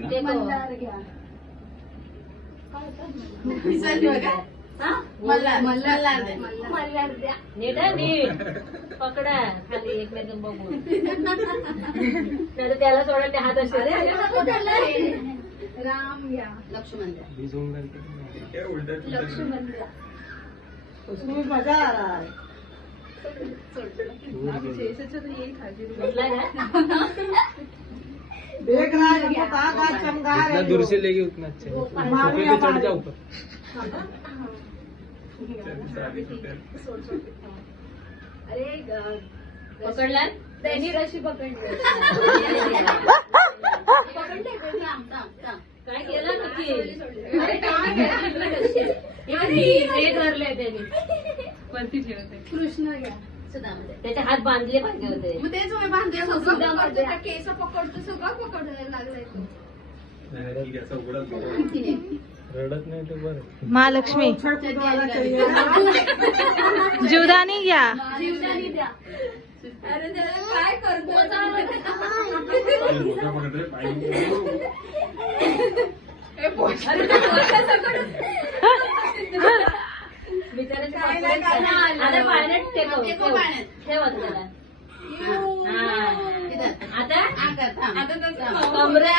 घे ना. मल्हार घ्या. मल्हार द्या. नीट पकडा खाली एकमेकांना बघून. नाही त्याला सोडा ते हात असते. राम घ्या. लक्ष्मण द्या. लक्ष्मण द्या. मजा आ रहा है. देख रहा है वो कहाँ चमका रहे जितना दूर से लेगी उतना अच्छा है. सोफे पे चढ़ जाओ ऊपर. अरे पकडला त्यांनी रशी पकडली. पकडले काय केलं नक्की. अरे काय रशी हे धरले त्यांनी. कृष्ण घ्या. त्याचे हात बांधले पाहिजे होते. मग तेच मी बांधले. सगळं पकडतो, केस पकडतो, सगळं पकडायला लागलाय तो. रडत नाही ते बरं. महालक्ष्मी जीवदानी घ्या. जीवदानी द्या. अरे त्याला काय करतो. आता पाण्यात ठेवा त्याला. आता कमरे